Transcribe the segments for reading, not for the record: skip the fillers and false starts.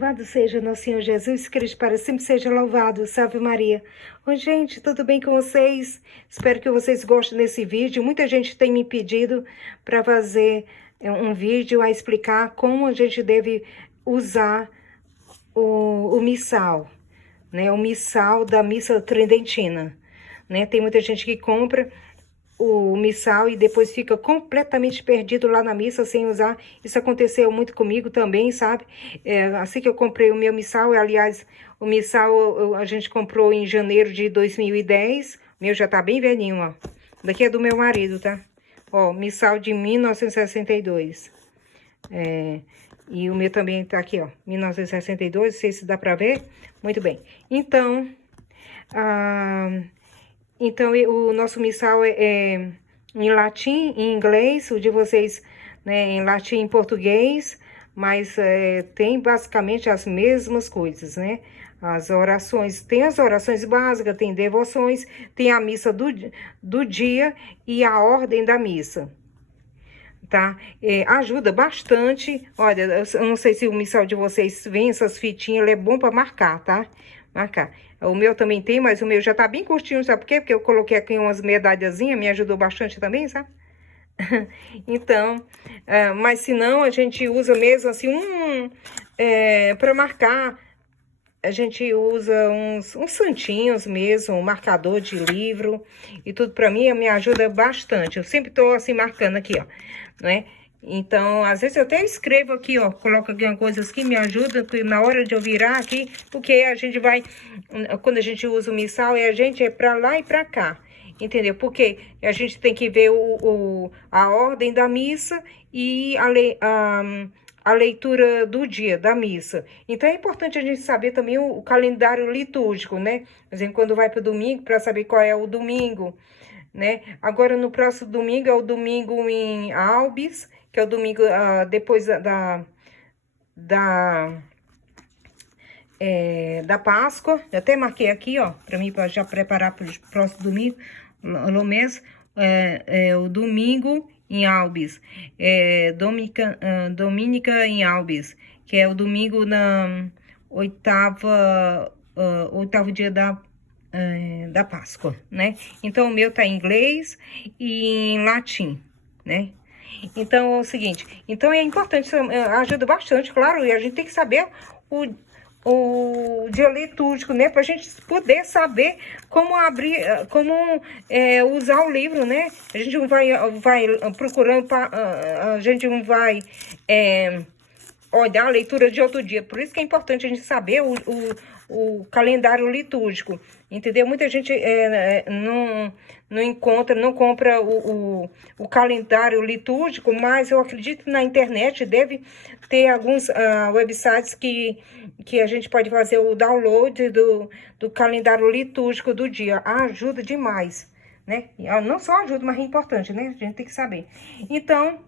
Louvado seja nosso Senhor Jesus Cristo, para sempre seja louvado. Salve Maria. Oi, gente, tudo bem com vocês? Espero que vocês gostem desse vídeo. Muita gente tem me pedido para fazer um vídeo a explicar como a gente deve usar o missal, né? O missal da missa tridentina, né? Tem muita gente que compra o missal e depois fica completamente perdido lá na missa sem usar. Isso aconteceu muito comigo também, sabe? Assim que eu comprei o meu missal, aliás, o missal a gente comprou em janeiro de 2010, o meu já tá bem velhinho, ó. Daqui é do meu marido, tá? Ó, missal de 1962. E o meu também tá aqui, ó, 1962, não sei se dá pra ver. Muito bem. Então, o nosso missal é em latim, em inglês, o de vocês, né, em latim e em português, mas tem basicamente as mesmas coisas, né? As orações, tem as orações básicas, tem devoções, tem a missa do dia e a ordem da missa, tá? Ajuda bastante. Olha, eu não sei se o missal de vocês vem essas fitinhas, ele é bom para marcar, tá? Marcar. O meu também tem, mas o meu já tá bem curtinho, sabe por quê? Porque eu coloquei aqui umas medalhazinhas, me ajudou bastante também, sabe? Então, mas se não, a gente usa mesmo assim, para marcar, a gente usa uns santinhos mesmo, um marcador de livro e tudo pra mim me ajuda bastante. Eu sempre tô assim marcando aqui, ó, né? Então, às vezes eu até escrevo aqui, ó, coloco alguma coisa que me ajuda na hora de eu virar aqui, porque a gente vai, quando a gente usa o missal, a gente é pra lá e pra cá, entendeu? Porque a gente tem que ver a ordem da missa e a leitura do dia, da missa. Então, é importante a gente saber também o calendário litúrgico, né? Por exemplo, quando vai para o domingo, para saber qual é o domingo, né? Agora, no próximo domingo, é o domingo em Albis, que é o domingo depois da Páscoa. Eu até marquei aqui, ó, para mim, para já preparar para o próximo domingo, no mês, o domingo em Albis, Domínica em Albis, que é o domingo na oitavo dia da Páscoa, né? Então, o meu tá em inglês e em latim, né? Então, é o seguinte, então é importante, ajuda bastante, claro, e a gente tem que saber o dia litúrgico, né? Pra gente poder saber como abrir, como usar o livro, né? A gente não vai procurando, a gente não vai olhar a leitura de outro dia. Por isso que é importante a gente saber o calendário litúrgico, entendeu? Muita gente não compra o calendário litúrgico, mas eu acredito que na internet deve ter alguns websites que a gente pode fazer o download do calendário litúrgico do dia. Ajuda demais, né? Não só ajuda, mas é importante, né? A gente tem que saber. Então,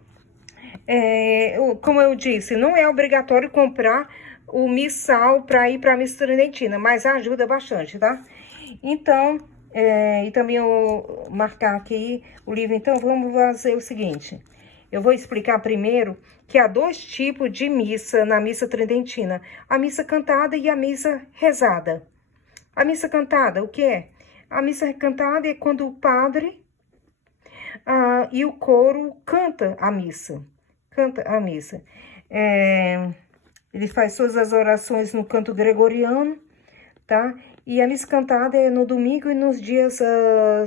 como eu disse, não é obrigatório comprar o missal para ir para a missa tridentina, mas ajuda bastante, tá? Então, e também eu vou marcar aqui o livro. Então, vamos fazer o seguinte. Eu vou explicar primeiro que há dois tipos de missa na missa tridentina. A missa cantada e a missa rezada. A missa cantada, o que é? A missa cantada é quando o padre e o coro canta a missa. Canta a missa. Ele faz todas as orações no canto gregoriano, tá? E a missa cantada é no domingo e nos dias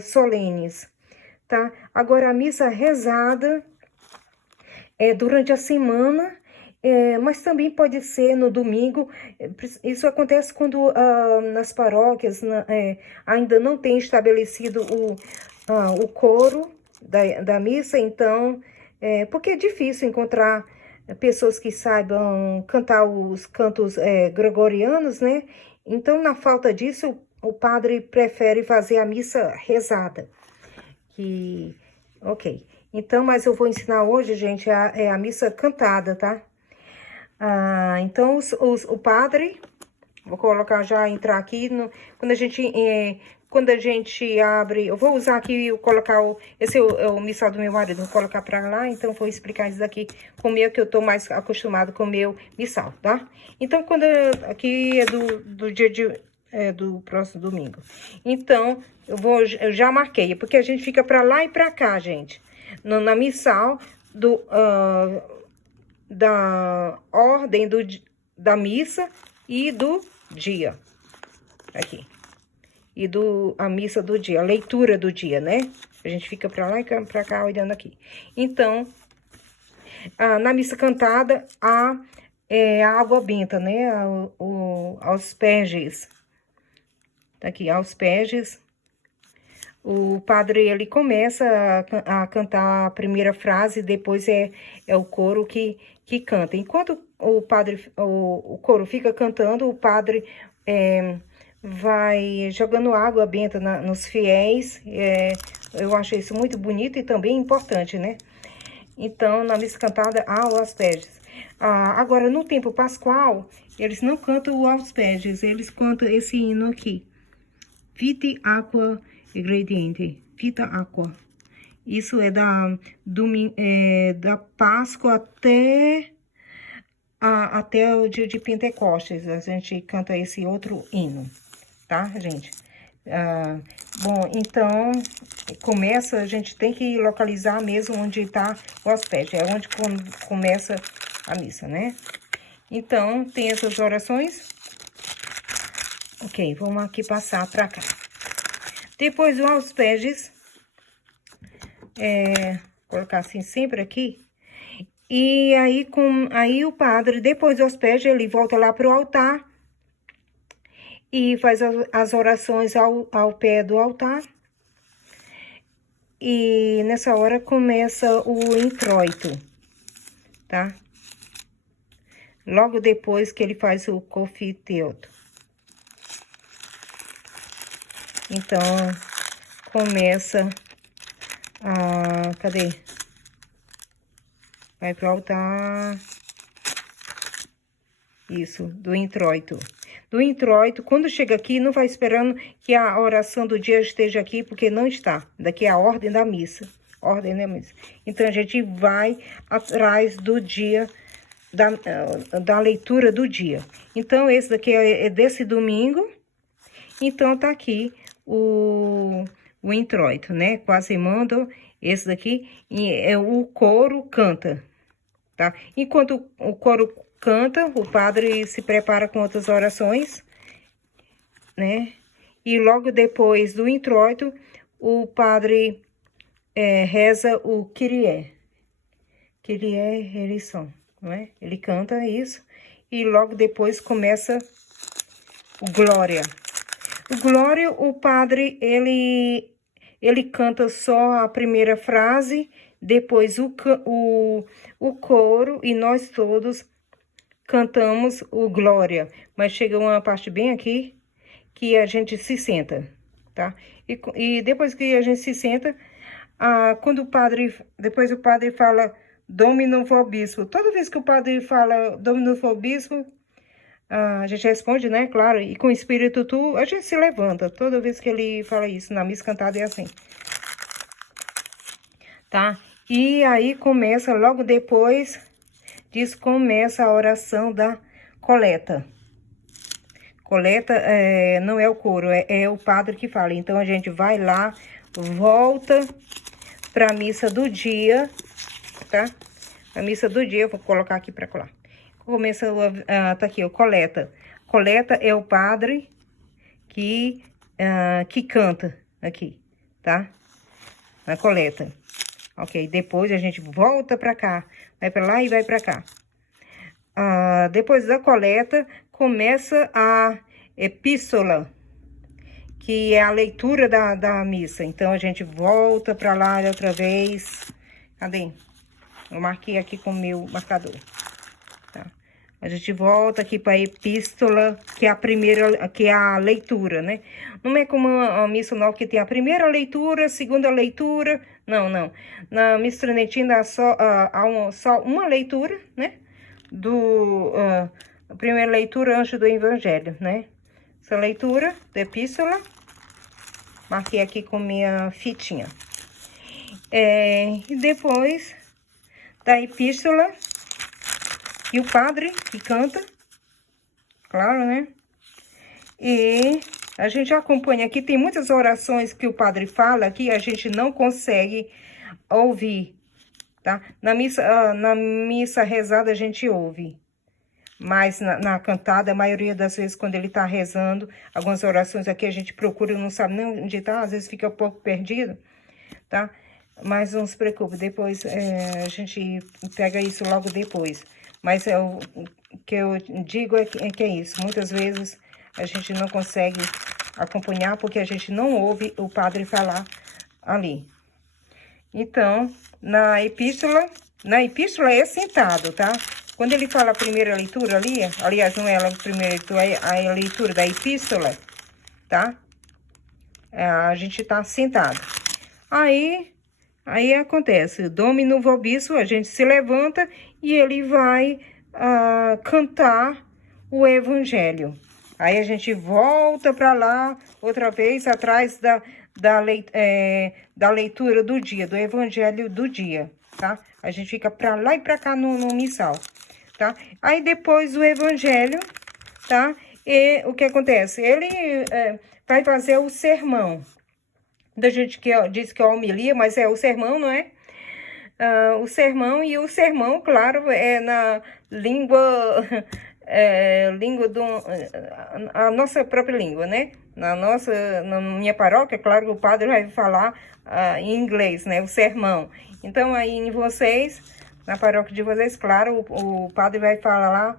solenes, tá? Agora, a missa rezada é durante a semana, mas também pode ser no domingo. Isso acontece quando nas paróquias ainda não tem estabelecido o coro da missa, então, porque é difícil encontrar pessoas que saibam cantar os cantos gregorianos, né? Então, na falta disso, o padre prefere fazer a missa rezada. Ok. Então, mas eu vou ensinar hoje, gente, a missa cantada, tá? Então, o padre, vou colocar já, entrar aqui, quando a gente quando a gente abre... Eu vou usar aqui, colocar esse é o missal do meu marido, vou colocar pra lá, então vou explicar isso daqui com o meu, que eu tô mais acostumado com o meu missal, tá? Então, aqui é do dia do próximo domingo. Então, eu já marquei, porque a gente fica pra lá e pra cá, gente. Na missal da ordem da missa e do dia. Aqui. E a missa do dia, a leitura do dia, né? A gente fica pra lá e pra cá olhando aqui. Então, na missa cantada, há a água benta, né? Aos pés. Tá aqui, aos pés. O padre, ele começa a cantar a primeira frase, depois é o coro que canta. Enquanto o coro fica cantando, o padre vai jogando água benta nos fiéis. Eu acho isso muito bonito e também importante, né? Então, na missa cantada, há o aos pés. Agora, no tempo pascual, eles não cantam o aos pés, eles cantam esse hino aqui. Vite aqua ingrediente, vita aqua. Isso é da Páscoa até o dia de Pentecostes. A gente canta esse outro hino, tá, gente? Bom, então, a gente tem que localizar mesmo onde tá o aspecto, é onde começa a missa, né? Então, tem essas orações. Ok, vamos aqui passar pra cá. Depois do aos pés, colocar assim sempre aqui. E aí o padre, depois dos pés, ele volta lá pro altar e faz as orações ao pé do altar. E nessa hora começa o introito, tá? Logo depois que ele faz o confiteoto. Então, começa cadê? Vai pro altar. Isso, do introito. Do introito, quando chega aqui, não vai esperando que a oração do dia esteja aqui, porque não está. Daqui é a ordem da missa. Ordem da missa. Então, a gente vai atrás do dia, da leitura do dia. Então, esse daqui é desse domingo. Então, tá aqui o introito, né? Quase mando esse daqui, e o coro canta, tá? Enquanto o coro canta, o padre se prepara com outras orações, né? E logo depois do introito, o padre reza o Kyrie. Kyrie eleison, não é? Ele canta isso, e logo depois começa o Glória. O Glória, o padre, ele canta só a primeira frase, depois o coro, e nós todos cantamos o Glória. Mas chega uma parte bem aqui, que a gente se senta, tá? E depois que a gente se senta, depois o padre fala Domino vobisco. Toda vez que o padre fala Domino vobisco, a gente responde, né? Claro, e com o espírito a gente se levanta. Toda vez que ele fala isso, na missa cantada é assim. Tá? E aí começa, logo depois disso, começa a oração da coleta. Coleta não é o coro, é o padre que fala. Então, a gente vai lá, volta pra missa do dia, tá? A missa do dia, eu vou colocar aqui pra colar. Começa, tá aqui, ó, coleta. Coleta é o padre que canta aqui, tá? Na coleta. Ok, depois a gente volta pra cá. Vai pra lá e vai pra cá. Depois da coleta, começa a epístola, que é a leitura da missa. Então, a gente volta pra lá outra vez. Cadê? Eu marquei aqui com o meu marcador. A gente volta aqui para a epístola, que é a primeira, que é a leitura, né? Não é como a missa nova que tem a primeira leitura, a segunda leitura. Não, não. Na missa tridentina há só uma leitura, né? A primeira leitura antes do evangelho, né? Essa leitura da epístola. marquei aqui com minha fitinha. E depois da epístola, e o padre que canta, claro, né? E a gente acompanha aqui, tem muitas orações que o padre fala que a gente não consegue ouvir, tá? Na missa rezada a gente ouve, mas na cantada, a maioria das vezes, quando ele tá rezando, algumas orações aqui a gente procura e não sabe nem onde tá, às vezes fica um pouco perdido, tá? Mas não se preocupe, depois a gente pega isso logo depois. Mas o que eu digo é que é isso, muitas vezes a gente não consegue acompanhar porque a gente não ouve o padre falar ali. Então, na epístola é sentado, tá? Quando ele fala a primeira leitura ali, aliás, não é a primeira leitura, é a leitura da epístola, tá? A gente tá sentado. Aí acontece, Domino Vobisco, a gente se levanta e ele vai cantar o evangelho. Aí a gente volta para lá, outra vez, atrás da leitura do dia, do evangelho do dia, tá? A gente fica para lá e para cá no missal, tá? Aí depois do evangelho, tá? E o que acontece? Ele vai fazer o sermão. Da gente que diz que é a homilia, mas é o sermão, não é? O sermão, claro, é na língua, a nossa própria língua, né? Na minha paróquia, claro que o padre vai falar em inglês, né? O sermão. Então, aí em vocês, na paróquia de vocês, claro, o padre vai falar lá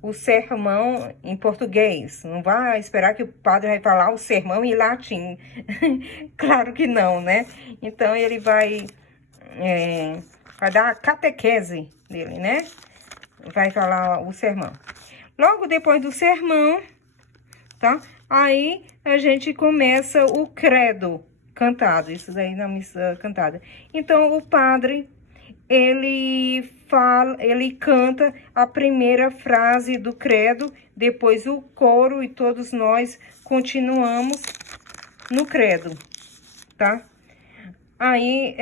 o sermão em português. Não vai esperar que o padre vai falar o sermão em latim. Claro que não, né? Então, ele vai dar a catequese dele, né? Vai falar o sermão. Logo depois do sermão, tá? Aí, a gente começa o credo cantado. Isso daí na missa cantada. Então, o padre ele canta a primeira frase do credo, depois o coro e todos nós continuamos no credo, tá? Aí,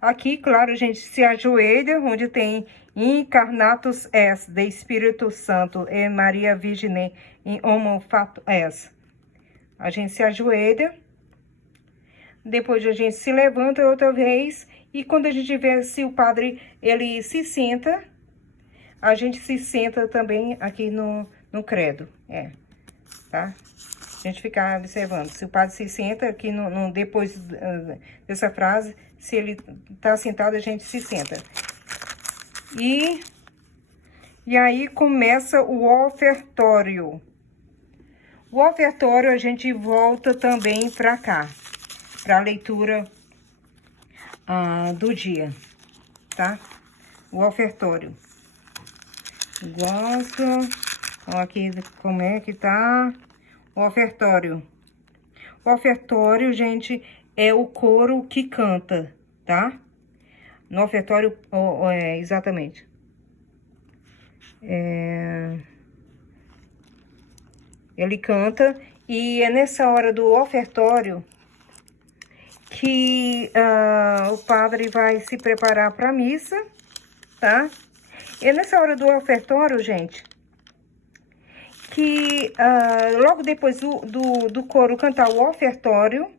aqui, claro, a gente se ajoelha, onde tem Incarnatus es, de Espírito Santo, e Maria Virgine, in homo facto es. A gente se ajoelha, depois a gente se levanta outra vez, e quando a gente vê se o padre, ele se senta, a gente se senta também aqui no credo, tá? A gente fica observando, se o padre se senta aqui depois dessa frase, se ele tá sentado, a gente se senta. E aí começa o ofertório. O ofertório a gente volta também pra cá, pra leitura do dia, tá? O ofertório. Gosto. Ó, aqui como é que tá o ofertório. O ofertório, gente, é o coro que canta, tá? No ofertório, exatamente. Ele canta e é nessa hora do ofertório que o padre vai se preparar para a missa, tá? E é nessa hora do ofertório, gente, que logo depois do coro cantar o ofertório,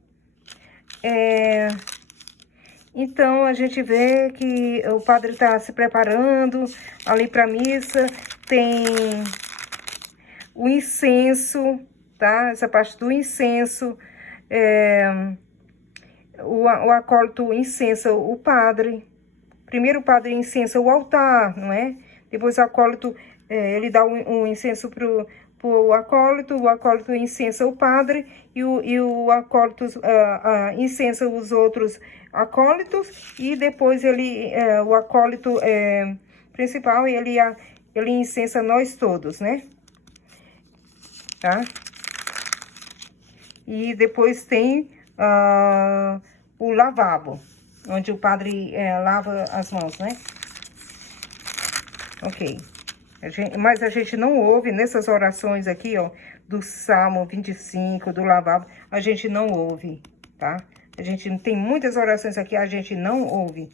então a gente vê que o padre está se preparando ali para a missa, tem o incenso, tá? Essa parte do incenso, o acólito incensa o padre. Primeiro o padre incensa o altar, não é? Depois o acólito, ele dá um incenso pro acólito, o acólito incensa o padre e o acólito incensa os outros acólitos e depois o acólito principal, ele incensa nós todos, né? Tá? E depois tem o lavabo, onde o padre lava as mãos, né? Ok. Mas a gente não ouve nessas orações aqui, ó, do Salmo 25, do lavabo, a gente não ouve, tá? A gente tem muitas orações aqui, a gente não ouve,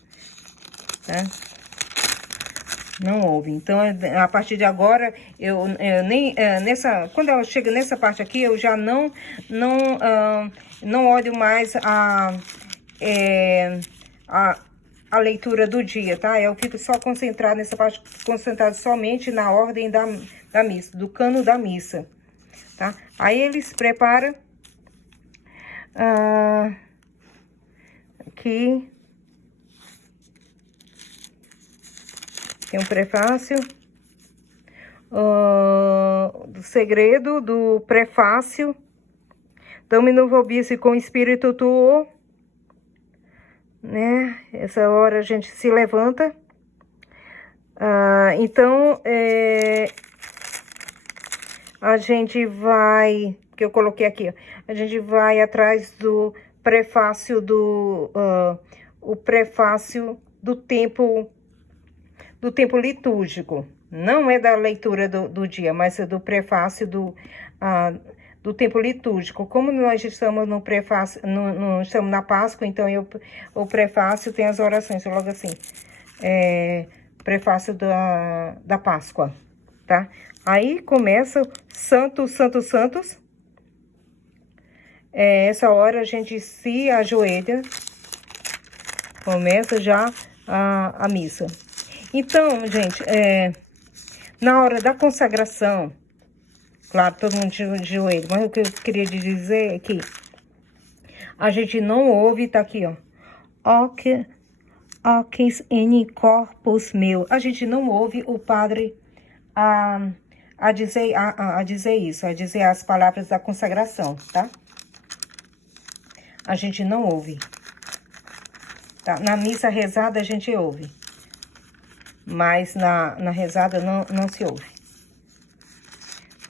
né? Não ouve. Então, a partir de agora, eu nem quando eu chego nessa parte aqui, eu já não olho mais a leitura do dia, tá? Eu fico só concentrado nessa parte, concentrado somente na ordem da missa, do cano da missa, tá? Aí eles preparam aqui. Tem um prefácio, do segredo do prefácio, Domino vobis com espírito tuo, né? Essa hora a gente se levanta. Então, a gente vai, que eu coloquei aqui, ó, a gente vai atrás do prefácio o prefácio do tempo litúrgico. Não é da leitura do dia, mas é do prefácio do tempo litúrgico. Como nós estamos no prefácio, estamos na Páscoa, então o prefácio tem as orações, logo assim, prefácio da Páscoa, tá? Aí começa Santos, Santos, Santos. Essa hora a gente se ajoelha, começa já a missa. Então, gente, na hora da consagração, claro, todo mundo de joelho, mas o que eu queria dizer é que a gente não ouve, tá aqui, ó, Oques in corpus meu. A gente não ouve o padre a dizer isso, a dizer as palavras da consagração, tá? A gente não ouve. Tá? Na missa rezada a gente ouve. Mas na rezada não se ouve,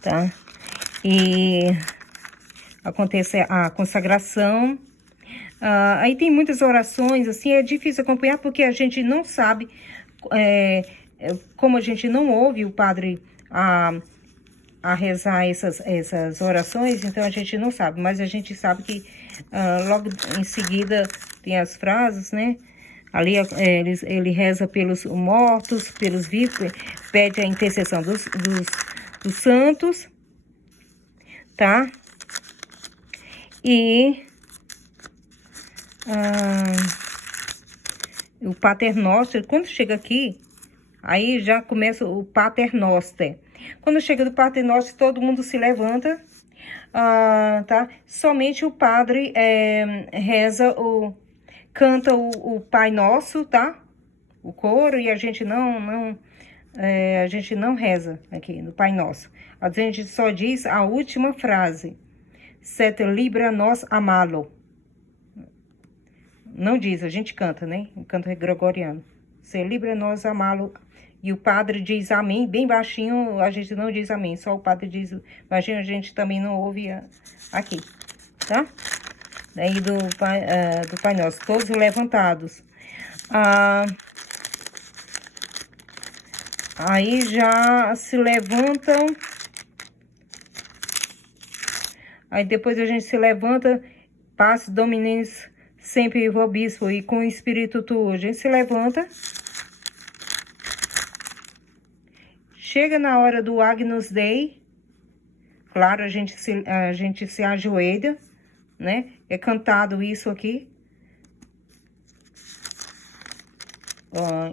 tá? E acontece a consagração. Aí tem muitas orações, assim, é difícil acompanhar porque a gente não sabe, como a gente não ouve o padre a rezar essas orações, então a gente não sabe, mas a gente sabe que logo em seguida tem as frases, né? Ali ele reza pelos mortos, pelos vivos, pede a intercessão dos santos, tá? E o Pater Noster, quando chega aqui, aí já começa o Pater Noster. Quando chega do Pater Noster, todo mundo se levanta, tá? Somente o padre reza canta o Pai Nosso, tá? O coro, e a gente não reza aqui no Pai Nosso. A gente só diz a última frase. Sete libra nos amalo. Não diz, a gente canta, né? O canto gregoriano. Se libra nos amalo. E o padre diz amém, bem baixinho, a gente não diz amém. Só o padre diz baixinho, a gente também não ouve aqui, tá? Daí do Pai Nosso, todos levantados. Aí já se levantam. Aí depois a gente se levanta, passe dominens sempre vobispo e com o espírito tuo. A gente se levanta. Chega na hora do Agnus Dei. Claro, a gente se ajoelha, né? É cantado isso aqui.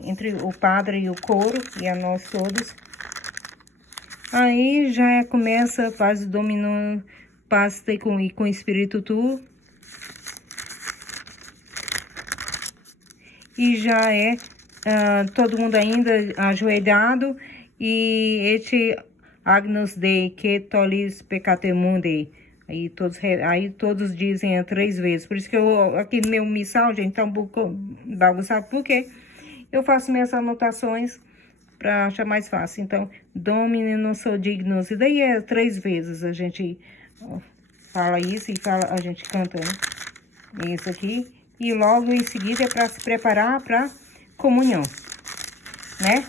Entre o padre e o coro, e a nós todos. Aí já começa, faz o domínio, pasta e com o espírito tu. E já todo mundo ainda ajoelhado. E este Agnus Dei, que tolis peccate mundi. Aí todos dizem 3 vezes. Por isso que eu, aqui no meu missal, gente, tá um pouco bagunçado. Por quê? Eu faço minhas anotações para achar mais fácil. Então, Domine non so dignus. E daí 3 vezes a gente fala isso e a gente canta, né? Isso aqui. E logo em seguida é para se preparar para comunhão, né?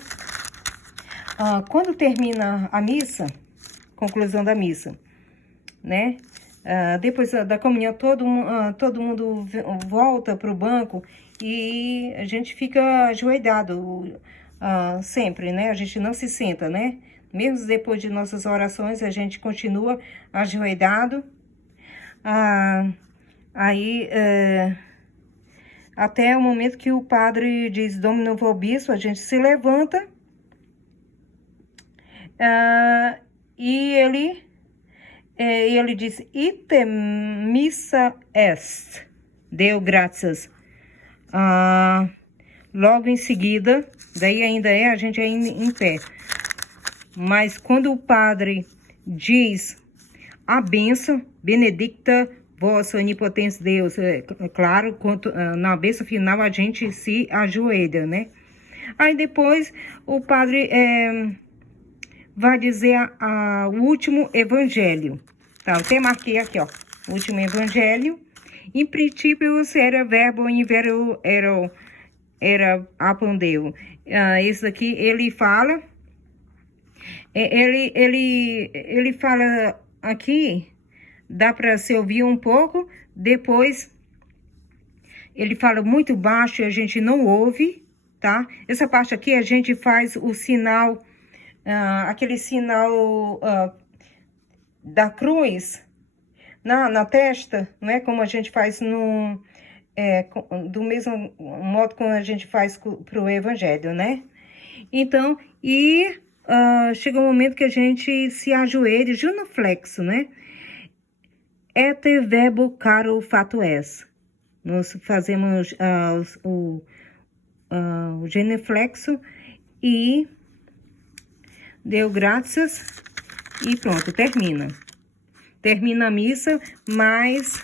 quando termina a missa, conclusão da missa, né? Depois da comunhão, todo mundo volta para o banco e a gente fica ajoelhado sempre, né? A gente não se senta, né? Mesmo depois de nossas orações, a gente continua ajoelhado. Aí, até o momento que o padre diz Domino Vobispo, a gente se levanta. E ele diz, ite missa est, deu graças. Logo em seguida, daí ainda a gente ainda em pé. Mas quando o padre diz a bênção, benedicta vosso onipotente Deus, claro, na bênção final a gente se ajoelha, né? Aí depois o padre vai dizer o último evangelho. Tá, eu até marquei aqui, ó, o último evangelho. Em princípio era verbo, em verbo era apandeu. Esse aqui ele fala, ele fala aqui, dá para se ouvir um pouco, depois ele fala muito baixo e a gente não ouve, tá? Essa parte aqui a gente faz o sinal, aquele sinal da cruz na testa, né? Como a gente faz do mesmo modo como a gente faz para o evangelho, né? Então, chega um momento que a gente se ajoelha, genuflexo, né? Et verbo caro fato es. Nós fazemos o genuflexo e deu graças e pronto, termina. Termina a missa, mas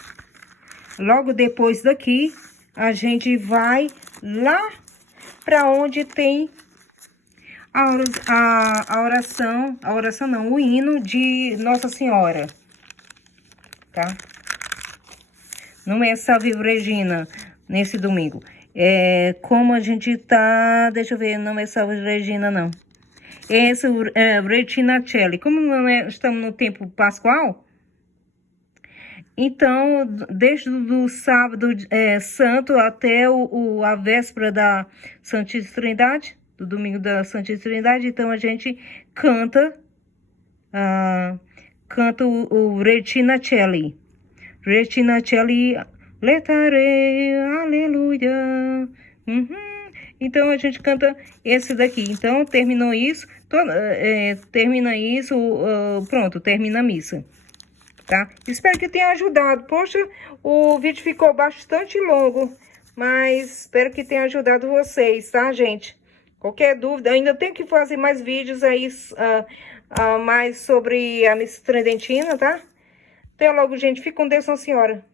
logo depois daqui a gente vai lá para onde tem o hino de Nossa Senhora, tá? Não é Salve Regina nesse domingo. Como a gente tá, deixa eu ver, não é Salve Regina não. Esse Regina Coeli. Como não estamos no tempo pascual, então, desde o sábado santo até a véspera da Santíssima Trindade, do domingo da Santíssima Trindade, então a gente canta o Regina Coeli. Regina Coeli, letare, aleluia. Então, a gente canta esse daqui. Então, terminou isso, termina isso, pronto, termina a missa. Tá? Espero que tenha ajudado. Poxa, o vídeo ficou bastante longo, mas espero que tenha ajudado vocês, tá, gente? Qualquer dúvida, ainda tenho que fazer mais vídeos aí, mais sobre a missa tridentina, tá? Até logo, gente. Fique com Deus, Nossa Senhora.